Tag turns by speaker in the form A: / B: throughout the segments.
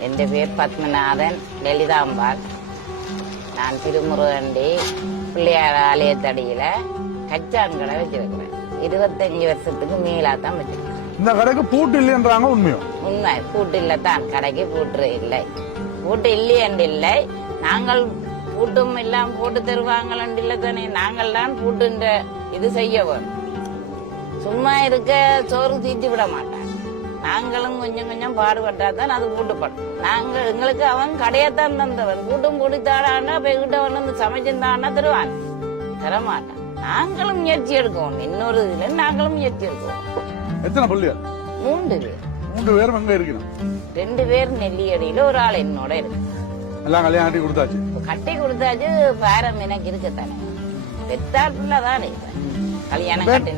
A: എൻ്റെ പേര് പത്മനാഥൻ ലളിതാമ്പാൾ நான் திருமுருகண்டி பிள்ளையார் ஆலயத்தடியில கச்சான் கடை வச்சிருக்கிறேன் இருபத்தஞ்சு வருஷத்துக்கு மேலா தான் வச்சிருக்கேன்
B: இந்த கடைக்கு பூட்டு இல்லைன்றாங்க உண்மையோ
A: உண்மை பூட்டு இல்லை தான் கடைக்கு பூட்டு இல்லை பூட்டு இல்லையண்டு இல்லை நாங்கள் பூட்டும் எல்லாம் போட்டு தருவாங்களண்டு இல்லை தானே நாங்கள் தான் பூட்டுன்ற இது செய்ய வேணும் சும்மா இருக்க சோறு தீட்டி விட மாட்டாங்க நாங்களும் கொஞ்சம் கொஞ்சம் பாடுபட்டா தான் அது பூட்டுப்படும் நாங்க எங்களுக்கு அவன் கடையத்தான் தந்தவன். கூட்டும் குடித்தாடான்னா போய்கிட்ட வந்து சமைச்சிருந்தான்னா தருவான். தரமாட்டான். நாங்களும் முயற்சி எடுக்கணும் இன்னொரு இதுல நாங்களும் முயற்சி எடுக்கணும்
B: எத்தனை பிள்ளைகள்
A: மூன்று பேர்.
B: மூன்று பேரும் எங்க இருக்கணும்?
A: ரெண்டு பேர் நெல்லியடியில ஒரு ஆள் என்னோட இருக்கு
B: எல்லாம் கல்யாணம் கட்டி கொடுத்தாச்சு?
A: கட்டி கொடுத்தாச்சு பேரம் எனக்கு இருக்குத்தானே. தானே இப்ப. கல்யாணம்
B: இந்த
A: கட்டி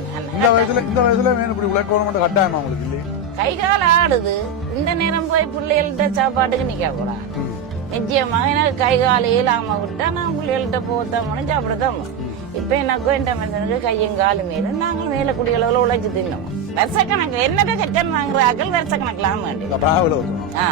B: வயசுல இந்த வயசுல வேணும் இப்படி உழைக்கணும் கட்டாயமா உங்களுக்கு இல்லையே?
A: கை கால் ஆடுது. இந்த நேரம் போய் பிள்ளைகள்கிட்ட சாப்பாட்டுக்கு நிக்க கூடாது நிச்சயமாக எனக்கு கை கால் இயலாம விட்டா நான் பிள்ளைகள்கிட்ட போத்தான் போனேன் சாப்பிடத்தான். இப்ப எனக்கும் என் மனுஷனுக்கு கையும் காலும் மேல. நாங்களும் மேல குடிகளவுல உழைச்சு தின்னோம். வருஷக்கணக்கு என்னட்ட கச்சன் வாங்குறாக்கள் வருஷக்கணக்கெல்லாம் வேண்டி
B: இந்த பாவல வருஷம்
A: ஆ.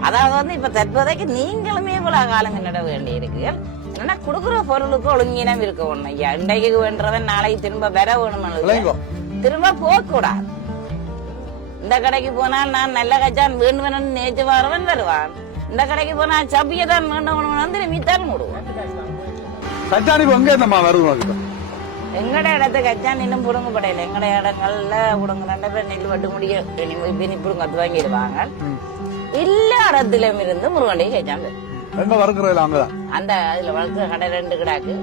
A: அதாவது வந்து இப்ப தற்போதைக்கு நீங்களுமே இவ்வளவு காலம் நட வேண்டி இருக்கு என்னன்னா கொடுக்குற பொருளுக்கு ஒழுங்கினம் இருக்க ஒண்ணு. ஐயா இன்றைக்கு வேண்டவன் நாளைக்கு திரும்ப பெற வேணும் திரும்ப போக கூடாது இந்த கடைக்கு போனால் நான் நல்ல கச்சான் வேண்டுவன் நேற்று வரவன். வருவான் இந்த கடைக்கு போனால் சப்பியை தான் வேண்டும் வந்து மித்தான் மூடுவான்.
B: கச்சாணி இப்ப எங்க வருது உனக்கு
A: எங்கட இடத்த கச்சான் இன்னும் புடுங்க படையில எங்கட இடங்கள்ல புடுங்க ரெண்டு பேர் நெல் வட்டு முடிய பினி புடுங்க அது வாங்கிடுவாங்க எல்லா இடத்திலும் இருந்து முருகண்டையை கச்சான்.
B: எங்க அங்கதான்?
A: அந்த அதுல வளர்க்குற கடை ரெண்டு கடாக்கு.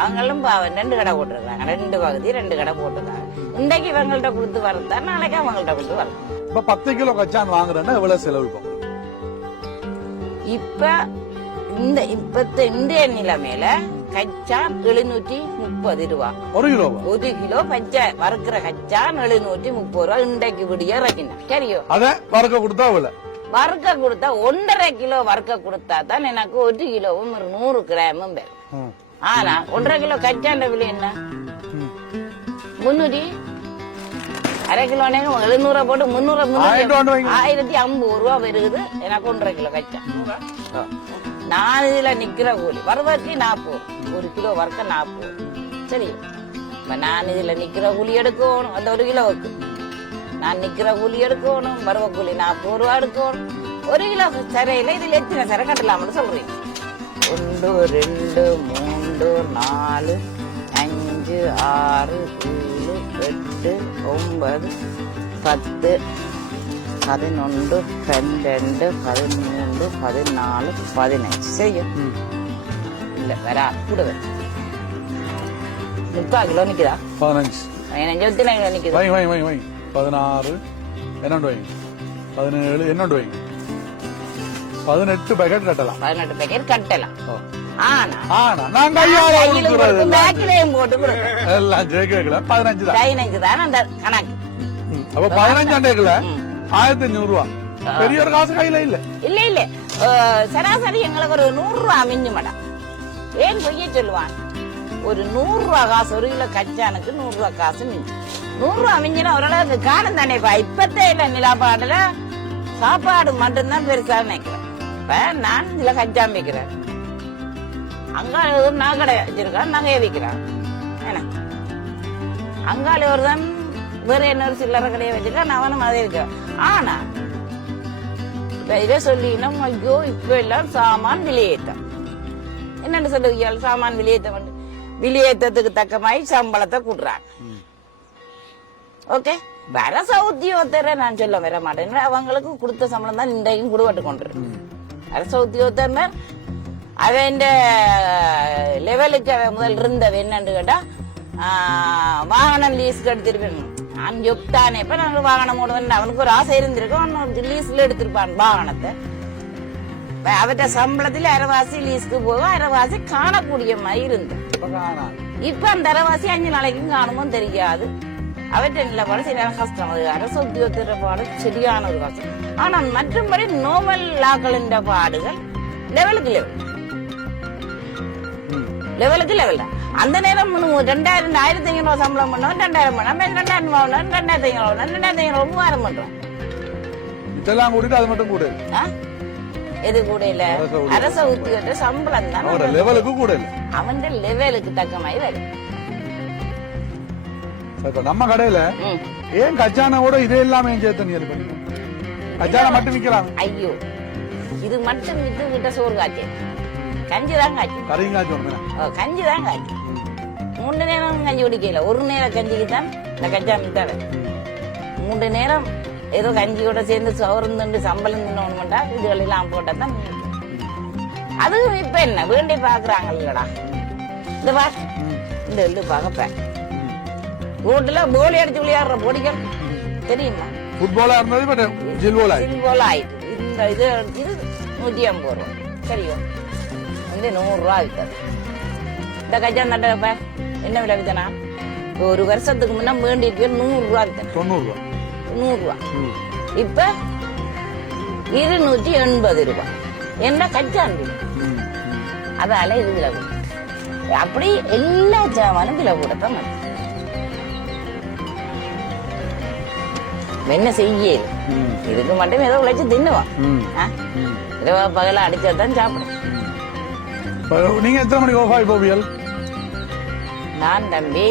A: அவங்களும் ரெண்டு கடை போட்டிருக்காங்க. ரெண்டு பகுதி ரெண்டு கடை போட்டிருக்காங்க. இன்றைக்கு இவங்கள்ட்ட கொடுத்து வரதா நாளைக்கு அவங்கள்ட்ட கொடுத்து வரலாம்
B: இப்ப பத்து கிலோ கச்சான் வாங்குறேன்னா எவ்வளவு செலவு இப்போ
A: இந்த இப்பத்த இந்திய நிலைமையில கச்சான் எழுநூற்றி முப்பது ரூபா.
B: ஒரு கிலோவா?
A: ஒரு கிலோ பச்சை வறுக்கிற கச்சான் எழுநூற்றி முப்பது ரூபா. இன்றைக்கு விடிய இறக்கினேன். சரியோ
B: அத வறுக்க கொடுத்தா எவ்வளவு?
A: வறுக்க கொடுத்தா ஒன்றரை கிலோ வறுக்க கொடுத்தா தான் எனக்கு ஒரு கிலோவும் ஒரு நூறு கிராமும் பேர் ஆனா ஒன்றரை கிலோ கச்சாண்ட விலை என்ன?
B: ம்.
A: முன்னூறு. அரை கிலோ எழுநூறு போட்டு முன்னூறு
B: ஆயிரத்தி
A: ஐம்பது ரூபா வருகுது. எனக்கு ஒன்றரை கிலோ கச்சா. நான் இதுல நிக்கிற கூலி. வறுவத்தி நாற்பது. ஒரு கிலோ வறுக்க நாற்பது. சரி. இப்ப நான் இதுல நிக்கிற கூலி எடுக்கணும். அந்த ஒரு கிலோவுக்கு. நான் நிக்கிற கூலி எடுக்கணும். வறுவ கூலி நாற்பது ரூபா எடுக்கணும். ஒரு கிலோ சரையில இதுல எத்தனை சரை கட்டலாம்னு சொல்றீங்க? ஒன்று ரெண்டு மூன்று நாலு அஞ்சு ஆறு ஏழு எட்டு ஒன்பது பத்து பதினொன்று பன்னெண்டு பதிமூன்று பதினாலு பதினஞ்சு. செய்யும். இல்ல வரா கூட வரும் முக்கால் கிலோ நிக்குதா?
B: பதினஞ்சு.
A: பதினஞ்சு எத்தனை கிலோ
B: வை பதினாறு என்னண்டு வைங்க பதினேழு என்னண்டு வைங்க பதினெட்டு பேக்கெட் கட்டலாம்.
A: பதினெட்டு பேக்கெட் கட்டலாம். ஆனா
B: ஆனா கையால
A: கையில
B: கொடுக்கறது.
A: பேக்கிலையும்
B: எல்லாம் ஜெயிக்கல பதினஞ்சு தான்.
A: பதினஞ்சு தான் அந்த கணக்கு.
B: ம். அப்ப பதினஞ்சு அண்டைக்குல
A: ம்.
B: ஆயிரத்தி அஞ்சூறு ரூபா பெரிய ஒரு காசு கையில இல்ல.
A: இல்ல இல்ல. சராசரி எங்களுக்கு ஒரு நூறு ரூபா மிஞ்சு மேடம். ஏன் பொய்ய சொல்லுவான்? ஒரு நூறு ரூபா காசு ஒரு கிலோ கச்சானுக்கு நூறு ரூபா காசு மிஞ்சு நூறு ரூபா மிஞ்சினா ஓரளவுக்கு காலம் தானேப்பா இப்பத்தே இல்ல நிலாப்பாடுல சாப்பாடு மட்டும்தான் பெருசா நினைக்கிறேன். இப்ப நான் இதுல கஞ்சாம் வைக்கிறேன். அங்கால ஒரு நகை வச்சிருக்கான் நகையை விற்கிறான் என்ன? அங்காளி ஒரு தான் வேற இன்னொரு சில்லறை கடையை வச்சிருக்கான் அவனும் அதே இருக்கிறான் ஆனா இதை சொல்லினோம் ஐயோ இப்ப எல்லாம் சாமான் விலையேற்றம். என்னென்னு சொல்லுவீங்க சாமான் விலையேற்றம் வந்து விலையேற்றத்துக்கு தக்க மாதிரி சம்பளத்தை கூட்டுறாங்க ஓகே? வர சௌத்தியோத்தர நான் சொல்ல வர மாட்டேன். அவங்களுக்கு கொடுத்த சம்பளம் தான் இன்றைக்கும் கொடுபட்டு கொண்டிருக்கேன் அரச உத்தியோகத்தர் அவன் லெவலுக்கு அவன் முதல் இருந்தவ என்னன்னு கேட்டா வாகனம் லீஸ்க்கு எடுத்திருப்பேன். நான் ஜொப்தானே இப்ப நாங்கள் வாகனம் ஓடுவேன் அவனுக்கு ஒரு ஆசை இருந்திருக்கும். அவன் லீஸ்ல எடுத்திருப்பான் வாகனத்தை. அவற்ற சம்பளத்துல அரைவாசி லீஸ்க்கு போகும் அரைவாசி காணக்கூடிய மாதிரி
B: காணாது.
A: இப்ப அந்த அரைவாசி அஞ்சு நாளைக்கும் காணுமோ தெரியாது. அவற்றை நிலப்பாடு கஷ்டம் அது அரசு உத்தியோகத்திற பாடு சரியான ஒரு கஷ்டம் ஆனா மற்றும்படி நோமல் லாக்களின் பாடுகள் லெவலுக்கு லெவல். லெவலுக்கு லெவல் தான் அந்த நேரம் ரெண்டாயிரம் ஆயிரத்தி ஐநூறு சம்பளம் பண்ணோம் ரெண்டாயிரம் பண்ணோம் ரெண்டாயிரம் பண்ணோம் ரெண்டாயிரத்தி ஐநூறு ரெண்டாயிரத்தி ஐநூறு மூவாயிரம் பண்றோம்
B: இதெல்லாம் கூட்டிட்டு அது மட்டும் கூடு?
A: எது கூட இல்ல?
B: அரச
A: உத்தியோக சம்பளம் தான்.
B: லெவலுக்கு கூட
A: அவன் லெவலுக்கு தக்க மாதிரி வரும்.
B: இப்ப நம்ம கடையில. ஏன் கச்சான கூட இதே இல்லாம ஏன் சேர்த்து நீ பண்ணி கச்சான மட்டும் விக்கிறாங்க
A: ஐயோ இது மட்டும் விட்டு விட்ட சோறு காய்ச்சி கஞ்சி தான் காய்ச்சி
B: கறியும் காய்ச்சி
A: கஞ்சி தான் காய்ச்சி மூன்று நேரம் கஞ்சி குடிக்கல. ஒரு நேரம் கஞ்சிக்கு தான் இந்த கஞ்சா மித்தாட மூன்று நேரம் ஏதோ கஞ்சியோட சேர்ந்து சவர்ந்து சம்பளம் தின்னோணுமெண்டா இதுகள் எல்லாம் போட்டா தான் அதுவும் இப்ப என்ன? வேண்டி பாக்குறாங்கல்லடா இந்த பா இந்த எள்ளு பார்க்கப்ப ரோட்ல கோலி அடிச்சு விளையாடுற பொடிகள். தெரியுமா?
B: ஃபுட்பாலா இருந்தது பட் ஜில்வோலா
A: இது போல ஆயிட்டு இந்த இது இது நூத்தி ஐம்பது ரூபா. சரியோ? வந்து நூறு ரூபா விற்காது இந்த கஜா நட்ட என்ன விலை வித்தனா? ஒரு வருஷத்துக்கு முன்ன வேண்டிட்டு நூறு ரூபா வித்தன.
B: தொண்ணூறு ரூபா.
A: நூறு ரூபா. இப்ப இருநூத்தி எண்பது ரூபாய் என்ன
B: ம்.
A: அதால இது விலை அப்படி எல்லா ஜாமானும் விலை கூடத்தான் என்ன செய்ய இதுக்கு மட்டும் ஏதோ உழைச்சு தின்னுவான். இரவா பகல அடிச்சா தான் சாப்பிடும்.
B: நீங்க எத்தனை மணிக்கு ஓஃப் ஆகி போவியல்?
A: நான் தம்பி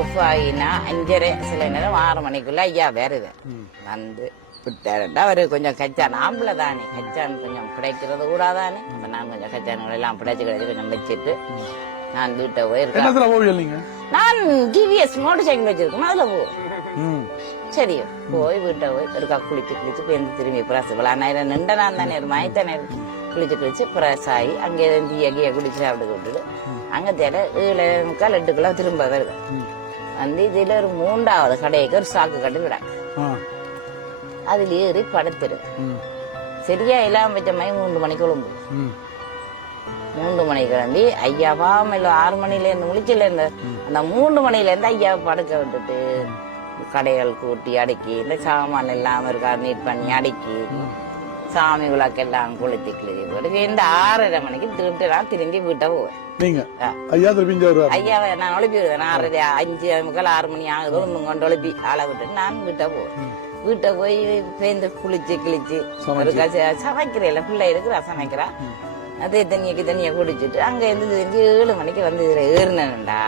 A: உஃப் ஆகினா அஞ்சரை சில நேரம் ஆறு மணிக்குள்ள ஐயா வருவேன் வந்து விட்டாருண்டா அவரு கொஞ்சம் கச்சான். ஆம்பளை தானே. கச்சான் கொஞ்சம் பிடைக்கிறது கூடாதானே? அப்ப நான் கொஞ்சம் கச்சான்கள் எல்லாம் பிடைச்சு கிடைச்சு கொஞ்சம் வச்சுட்டு நான் வீட்டை போயிருக்கேன் நான் டிவிஎஸ் மோட்டர் சைக்கிள் வச்சிருக்கேன். அதுல போவோம் சரி போய் வீட்டை போய் ஒருக்கா குளிச்சு குளிச்சு பேருந்து திரும்பி பிரஸ் இவ்வளோ நேரம் நின்ற நான் தானே மாய்த்த நேரம் குளிச்சு குளிச்சு பிரஸ் ஆகி அங்கே தீய கீய குடிச்சு சாப்பிட்டு விட்டுட்டு அங்கே தேட ஏழு முக்கால் எட்டுக்குள்ள திரும்ப
B: ம்.
A: வந்து இதில் ஒரு மூன்றாவது கடைக்கு ஒரு சாக்கு கட்டி விட
B: ஆ,
A: அதில் ஏறி படுத்துரு
B: ம்,
A: சரியா எல்லாம் வச்ச மாதிரி மூன்று மணிக்கு
B: ம்.
A: மூன்று மணிக்கு கிளம்பி ஐயா பாமையில் ஆறு மணில இருந்து முழிச்சில இருந்து அந்த மூன்று மணில இருந்து ஐயா படுக்க விட்டுட்டு கடைகள் கூட்டி அடுக்கி இந்த சாமான் எல்லாம் இருக்கா நீட் பண்ணி அடுக்கி சாமி விளக்கெல்லாம் கொளுத்தி கிளி போட்டு இந்த ஆறரை மணிக்கு திரும்பி நான் திரும்பி வீட்டை போவேன்.
B: நீங்க. ஐயா வருவார்?
A: ஐயாவை நான் ஒழுப்பி விடுவேன் ஆறரை அஞ்சு முக்கால் ஆறு மணி ஆகுது ஒன்று கொண்டு ஒழுப்பி ஆளை விட்டு நான் வீட்டை போவேன். வீட்டை போய் பேந்து குளிச்சு கிழிச்சு ஒரு கசி சமைக்கிறேன் பிள்ளை இருக்கிறா சமைக்கிறா. அதே தண்ணியக்கு தண்ணியை குடிச்சிட்டு அங்க இருந்து திரும்பி ஏழு மணிக்கு வந்து ஏறினேன்டா.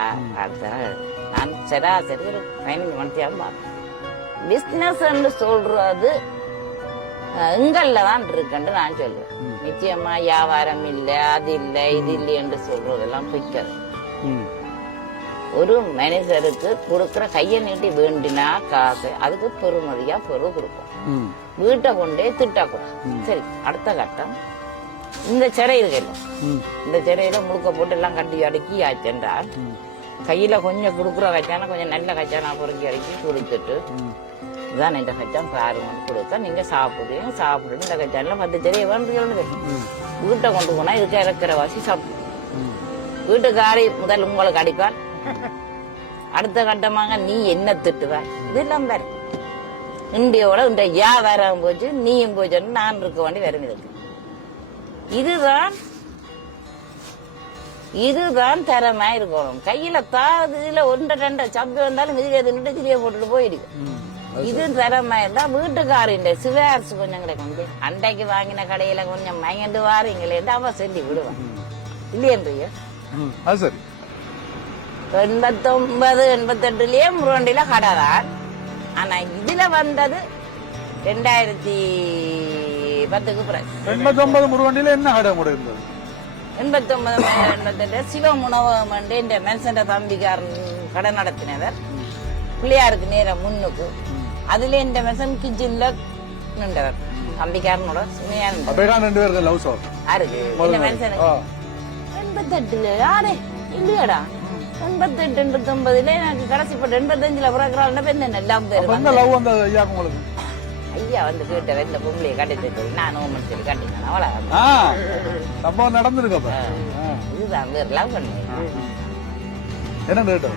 A: அடுத்த நாள் நான் சராசரி ஒரு பதினஞ்சு மணித்தியாலும் பார்ப்பேன் பிஸ்னஸ் சொல்றது எங்கள்ல தான் இருக்குன்னு நான் சொல்லுவேன். நிச்சயமா வியாபாரம் இல்ல அது இல்ல இது இல்லை என்று சொல்றதெல்லாம் பிக்கிறது ஒரு மனுஷருக்கு கொடுக்கிற கையை நீட்டி வேண்டினா காசு அதுக்கு பெருமதியா பொருள் கொடுக்கும். வீட்டை கொண்டே திட்டக்கூடாது சரி அடுத்த கட்டம். இந்த சிறை இருக்குல்ல
B: ம்,
A: இந்த சிறையில முழுக்க போட்டு எல்லாம் கட்டி அடுக்கி ஆச்சென்றால் கையில கொஞ்சம் கொடுக்குற கச்சான கொஞ்சம் நல்ல கச்சானா பொறுக்கி அடுக்கி கொடுத்துட்டு
B: ம்.
A: இதான் இந்த கச்சான் பாருங்க கொடுத்தா நீங்க சாப்பிடுவீங்க சாப்பிட்டுட்டு இந்த கச்சான்ல பத்து சிறையை வேண்டுகிறது வீட்டை கொண்டு போனா இதுக்கு இறக்குற வாசி சாப்பிடும். வீட்டுக்காரி முதல் உங்களுக்கு அடிப்பான் அடுத்த கட்டமாக நீ என்ன திட்டுவாய்? இதெல்லாம் பாரு. இந்தியோட இந்த வியாபாரம் போச்சு நீயும் போச்சுன்னு நான் இருக்க வேண்டி வரும் இதுக்கு இதுதான் இதுதான் திறமை இருக்கணும். கையில தாதுல ஒன்றை ரெண்டை சப்பி வந்தாலும் இதுல தின்னுட்டு திரிய போட்டுட்டு போயிடுது இது திறமை. இருந்தா வீட்டுக்காரின் சிவாரிசு கொஞ்சம் கிடைக்கும் அண்டைக்கு வாங்கின கடையில கொஞ்சம் மயண்டு வாரீங்களேன்னு அவ சொல்லி விடுவான். இல்லையன்றியோ
B: சரி.
A: எண்பத்தொன்பது எண்பத்தெட்டுலயே முருகண்டில கடை தான் ஆனா இதுல வந்தது ரெண்டாயிரத்தி பத்துக்கு பிறகு.
B: எண்பத்தி ஒன்பது முருகண்டியில என்ன கடை கூட இருந்தது
A: எண்பத்தொன்பது எண்பத்தெட்டு சிவம் உணவகம் வந்து இந்த மென்சண்ட தம்பிக்காரன் கடை நடத்தினவர். பிள்ளையாருக்கு நேரம் முன்னுக்கு. அதுல இந்த மெசன் கிச்சன்ல நின்றவர். தம்பிக்காரனோட சுமையா
B: ரெண்டு பேருக்கு லவ் சார்
A: யாருக்கு? இந்த மென்சனுக்கு எண்பத்தெட்டுல யாரு? இல்லையாடா. எண்பத்தெட்டு எண்பத்தொன்பதுல எனக்கு கடைசிப்பட்ட எண்பத்தஞ்சுல பிறகுறாள் என்ன எல்லாம் பேர்
B: லவ் அந்த ஐயாக்கு உங்களுக்கு?
A: ஐயா வந்து கேட்ட வெள்ள பொம்பளையை கட்டிட்டு நான் ஓமன் சொல்லி கட்டினேன் அவளை.
B: சம்பவம் நடந்திருக்கு.
A: இதுதான் லவ் பண்ணேன்
B: என்ன ரேட்டு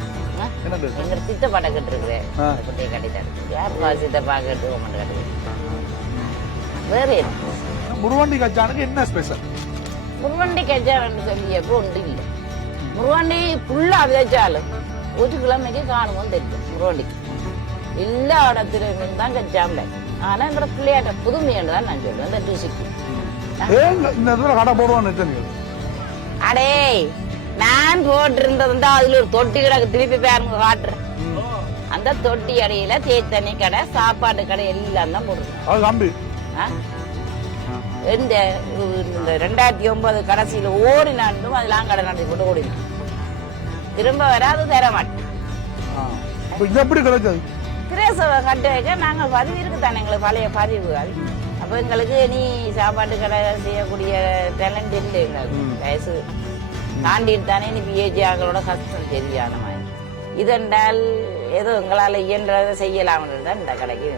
B: என்ன ரேட்டு
A: எங்க சித்தப்பாட்ட கட்டிருக்கிறேன்
B: ஆ.
A: குட்டியை கட்டிட்டாரு யாருப்பா சித்தப்பா கட்டு ஓமன் கட்டு வேற என்ன?
B: முருவண்டி கச்சானுக்கு என்ன ஸ்பெஷல்
A: முருவண்டி கச்சாரன்னு சொல்லியப்போ ஒன்று இல்லை. முருவண்டி ஃபுல்லா விதைச்சாலும் ஒரு கிழமைக்கு காணுமோ தெரியும் முருவண்டிக்கு எல்லா இடத்துலயும் தான் கச்சாம்பல ஆனா எங்களோட பிள்ளையாட்ட புதுமைன்னு தான் நான் சொல்லுவேன். இந்த ருசிக்கு
B: ஏன் இந்த- இடத்துல கடை போடுவான்னு நினைச்சீங்க
A: அடே நான் போட்டிருந்தது தான் அதுல ஒரு தொட்டி கிடக்கு. திருப்பி பாருங்க காட்டுறேன். அந்த தொட்டி அடையில தேத்தண்ணி கடை சாப்பாடு கடை எல்லாம் தான் போடுறோம்
B: அது தம்பி?
A: இந்த ரெண்டாயிரத்தி ஒன்பது கடைசியில ஓடி நாண்டும் அதெல்லாம் கடை நடத்தி கொண்டு ஓடினோம் திரும்ப வராது தர மாட்டேன்.
B: எப்படி கிடைச்சது?
A: கிரேசவ கட்ட வைக்க நாங்கள் பதிவு இருக்கு தானே எங்களுக்கு பழைய பதிவுகள் அப்போ எங்களுக்கு நீ சாப்பாட்டு கடை செய்யக்கூடிய டேலண்ட் இல்லை எங்களுக்கு. வயசு தாண்டிட்டு தானே நீ பிஹெச்சி ஆக்களோட கஷ்டம் தெரியான மாதிரி. இதென்றால் ஏதோ எங்களால் இயன்றதை செய்யலாம்னு தான் இந்த கடைக்கு.